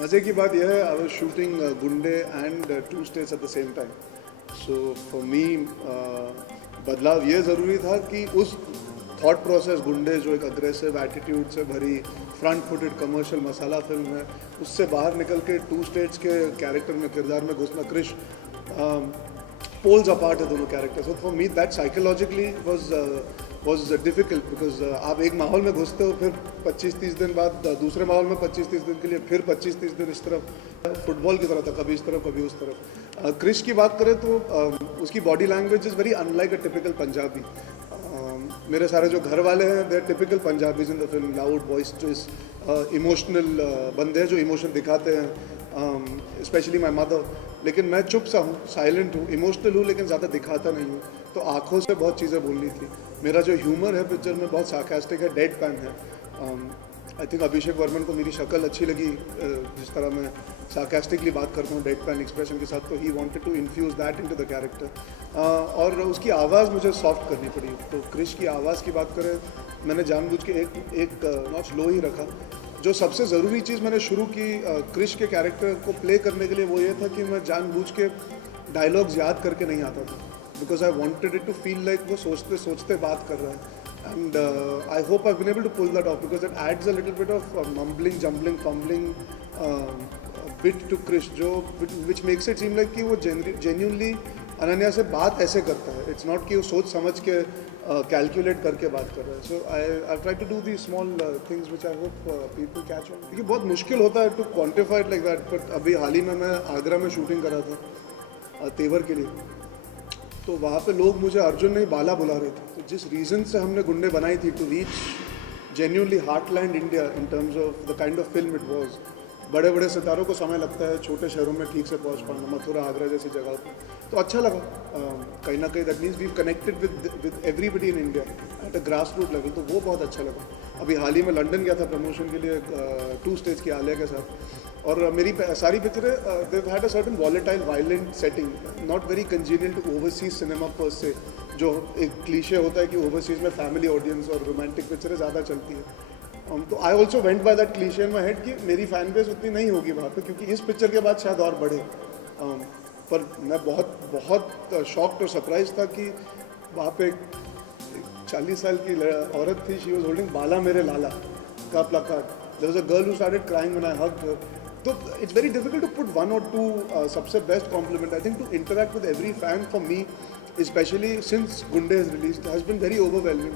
मज़े की बात यह है, I was shooting Gunday and two states at the same time. So for me बदलाव ये ज़रूरी था कि उस थॉट प्रोसेस गुंडे जो एक अग्रेसिव एटीट्यूड से भरी फ्रंट फुटेड कमर्शियल मसाला फिल्म है, उससे बाहर निकल के टू स्टेट्स के कैरेक्टर में किरदार में घुसना. क्रिश पोल्स अपार्ट है दोनों character. So for me that psychologically was difficult because आप एक माहौल में घुसते हो, फिर 25-30 दिन बाद दूसरे माहौल में 25-30 दिन के लिए, फिर 25-30 दिन इस तरफ फुटबॉल की तरह था, कभी इस तरफ कभी उस तरफ. क्रिश की बात करें तो उसकी body language is very unlike a typical Punjabi. मेरे सारे जो घर वाले हैं they are typical Punjabis in the film. Loud voice, emotional बंदे हैं जो इमोशन दिखाते हैं, स्पेशली माई मदर. लेकिन मैं चुप सा हूँ, साइलेंट हूँ, इमोशनल हूँ, लेकिन ज़्यादा दिखाता नहीं हूँ. तो आँखों से बहुत चीज़ें बोलनी थी. मेरा जो ह्यूमर है पिक्चर में बहुत सार्कास्टिक है, डेड पैन है. आई थिंक अभिषेक वर्मन को मेरी शक्ल अच्छी लगी, जिस तरह मैं सार्कास्टिकली बात करता हूँ डेड पैन एक्सप्रेशन के साथ. तो he wanted to infuse that into the character. और उसकी आवाज़ मुझे सॉफ्ट करनी पड़ी. तो क्रिश की आवाज़ की बात करें, मैंने जानबूझ के एक नॉच लो ही रखा. जो सबसे ज़रूरी चीज़ मैंने शुरू की क्रिश के कैरेक्टर को प्ले करने के लिए वो ये था कि मैं जानबूझ के डायलॉग्स याद करके नहीं आता था, because I wanted it to feel like वो सोचते सोचते बात कर रहा है. And I hope I've been able to pull that off because it adds a little bit of mumbling, jumbling, fumbling bit to Krish, which makes it seem like कि वो genuinely Ananya से बात ऐसे करता है. It's not कि वो सोच समझ के calculate करके बात कर रहा है. So I've tried to do these small things which I hope people catch on. देखिए बहुत मुश्किल होता है to quantify it like that, but अभी हाल ही में मैं आगरा में शूटिंग कर रहा था तेवर के लिए. तो वहाँ पे लोग मुझे अर्जुन नहीं बाला बुला रहे थे. तो जिस रीज़न से हमने गुंडे बनाई थी to reach genuinely heartland India in terms of the kind of film it was. बड़े बड़े सितारों को समय लगता है छोटे शहरों में ठीक से पहुँच पाना, मथुरा आगरा जैसी जगह पर. तो अच्छा लगा कहीं ना कहीं. That means we connected with everybody in India at a grass root level. तो वो बहुत अच्छा लगा. अभी हाल ही में लंदन गया था प्रमोशन के लिए टू स्टेज की आलिया के साथ. और मेरी सारी पिक्चरें देव had a certain volatile violent setting, not very congenial to overseas cinema per se, जो एक क्लीशे होता है कि ओवरसीज में फैमिली ऑडियंस और रोमांटिक पिक्चरें ज़्यादा चलती है. तो I also went by that cliché in my head कि मेरी फैन बेस उतनी नहीं होगी वहाँ पे, क्योंकि इस पिक्चर के बाद शायद और बढ़े. पर मैं बहुत शॉक्ड और सरप्राइज था कि वहाँ पे 40 साल की औरत थी. शी वॉज होल्डिंग बाला मेरे लाला का placard. There was a girl who started crying when I hugged her. तो it's very difficult to put one or two सबसे best compliment. I think to interact with every fan for me, specially since Gunday has released, has been very overwhelming.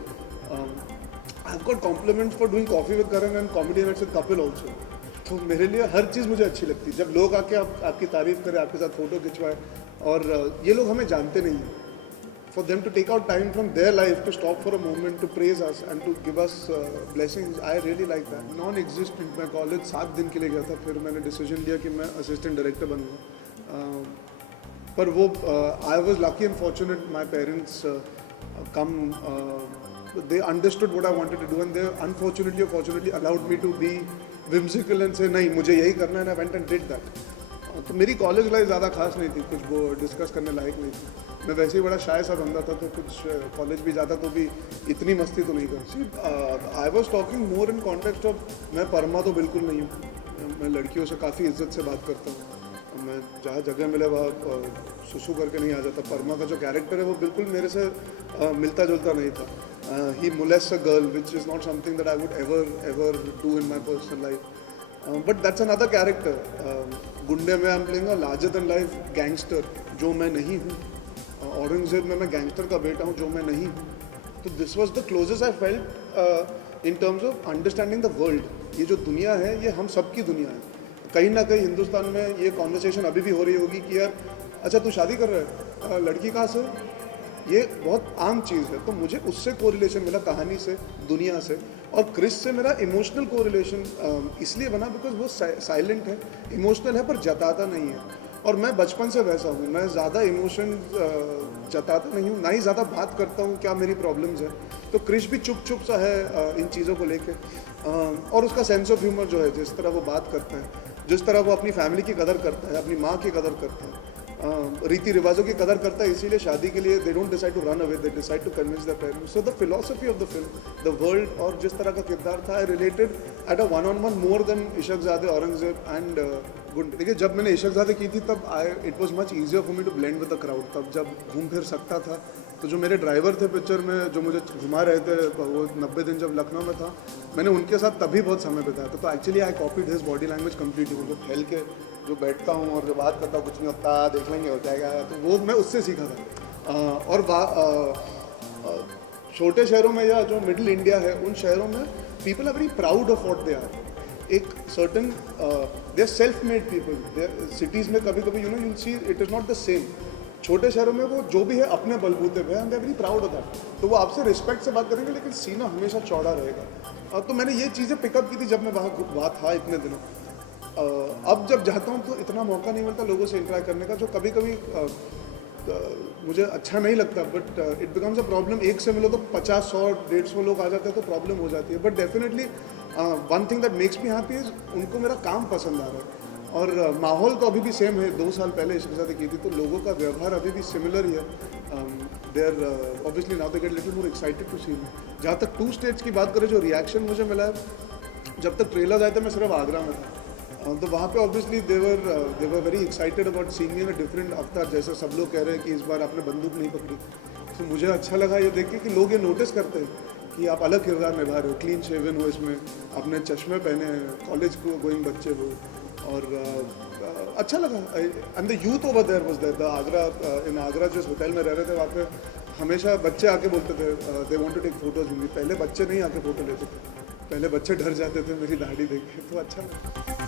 I have got compliments for doing Koffee with Karan and comedy nights with Kapil also. तो मेरे लिए हर चीज़ मुझे अच्छी लगती है. जब लोग आके आपकी तारीफ करें, आपके साथ फ़ोटो खिंचवाएं, और ये लोग हमें जानते नहीं हैं. For them to take out time from their life to stop for a moment to praise us and to give us blessings, I really like that. Non-existent. मैं कॉलेज 7 दिन के लिए गया था, फिर मैंने डिसीजन लिया कि मैं असिस्टेंट डायरेक्टर बनूँगा. पर वो I was lucky and fortunate. My parents come, they understood what I wanted to do and they unfortunately or fortunately allowed me to be whimsical and say नहीं मुझे यही करना है. and I went and did that. तो मेरी college life ज़्यादा खास नहीं थी, कुछ वो डिस्कस करने लायक नहीं थी. मैं वैसे ही बड़ा शाय सा बंदा था, तो कुछ कॉलेज भी जाता तो भी इतनी मस्ती तो नहीं करती. I was talking more in context of, मैं परमा तो बिल्कुल नहीं हूँ. मैं लड़कियों से काफ़ी इज्जत से बात करता हूँ. मैं जहाँ जगह मिले वहाँ सुसु करके नहीं आ जाता. परमा का जो कैरेक्टर है वो बिल्कुल मेरे से मिलता जुलता नहीं था. He molest a girl which is not something that I would ever do in my personal life. But that's another character. Gunday में I am playing a larger than life gangster, जो मैं नहीं हूँ. औरंगजेब में मैं गैंगस्टर का बेटा हूँ, जो मैं नहीं हूँ. तो this was the closest I felt in terms of understanding the world. ये जो दुनिया है ये हम सब की दुनिया है. कहीं ना कहीं हिंदुस्तान में ये कॉन्वर्सेशन अभी भी हो रही होगी कि यार अच्छा तू शादी कर रहा है, लड़की कहाँ से. ये बहुत आम चीज़ है. तो मुझे उससे कोरिलेशन मिला, कहानी से, दुनिया से. और क्रिश से मेरा इमोशनल कोरिलेशन इसलिए बना बिकॉज वो साइलेंट है, इमोशनल है, पर जताता नहीं है. और मैं बचपन से वैसा हूँ. मैं ज़्यादा इमोशन जताता नहीं हूँ, ना ही ज़्यादा बात करता हूँ क्या मेरी प्रॉब्लम्स है. तो क्रिश भी चुप चुप सा है इन चीज़ों को लेके. और उसका सेंस ऑफ ह्यूमर जो है, जिस तरह वो बात करता है, जिस तरह वो अपनी फैमिली की कदर करता है, अपनी माँ की कदर करता है, रीति रिवाजों की कदर करता है, इसीलिए शादी के लिए they don't decide to run away, they decide to convince the parents. So the philosophy of the film, the world और जिस तरह का किरदार था, I related at a one on one more than Ishaqzaade, Aurangzeb and Gunday. देखिए जब मैंने इशकजादे की थी तब it was much easier for me to blend with the crowd. तब जब घूम फिर सकता था, तो जो मेरे ड्राइवर थे पिक्चर में, जो मुझे घुमा रहे थे, वो 90 दिन जब लखनऊ में था, मैंने उनके साथ तभी बहुत समय बिताया था. तो actually I copied his body language completely. मतलब फैल के जो बैठता हूँ और जो बात करता हूँ, कुछ नहीं होता, देख लेंगे हो जाएगा, तो वो मैं उससे सीखा था. और छोटे शहरों में या जो मिडिल इंडिया है, उन शहरों में people are very proud of what they are. एक certain they are self made people. Cities में कभी कभी you see it is not the same. छोटे शहरों में वो जो भी है अपने बलबूते पे हैं, they are very proud of that. तो वो आपसे रिस्पेक्ट से बात करेंगे, लेकिन सीना हमेशा चौड़ा रहेगा. तो मैंने ये चीज़ें पिकअप की थी जब मैं वहाँ था इतने दिनों. अब जब जाता हूँ तो इतना मौका नहीं मिलता लोगों से इंटरेक्ट करने का, जो कभी कभी मुझे अच्छा नहीं लगता. But it becomes a problem. एक से मिलो तो 50, 100, 150 लोग आ जाते हैं, तो प्रॉब्लम हो जाती है. But definitely one thing that makes me happy is उनको मेरा काम पसंद आ रहा है. और माहौल तो अभी भी सेम है. 2 साल पहले इशकजादे की थी, तो लोगों का व्यवहार अभी भी सिमिलर ही है. They are obviously now they get little more excited to see me. जहाँ तक 2 स्टेट्स की बात करें, जो रिएक्शन मुझे मिला है, जब तक ट्रेलर आए थे मैं सिर्फ आगरा में था, तो वहाँ पे obviously they were very excited about seeing me in a different अवतार. जैसे सब लोग कह रहे हैं कि इस बार आपने बंदूक नहीं पकड़ी. तो मुझे अच्छा लगा ये देख के कि लोग ये नोटिस करते हैं कि आप अलग किरदार निभा रहे हो. क्लीन शेवन हो इसमें, आपने चश्मे पहने हैं, कॉलेज को गोइंग बच्चे हो. और अच्छा लगा. And the youth over there was there. The Agra, in Agra जिस होटल में रह रहे थे, वहाँ पे हमेशा बच्चे आके बोलते थे they want to take photos with me. पहले बच्चे नहीं आके फ़ोटो लेते थे, पहले बच्चे डर जाते थे मेरी दाढ़ी देख के. तो अच्छा लगा.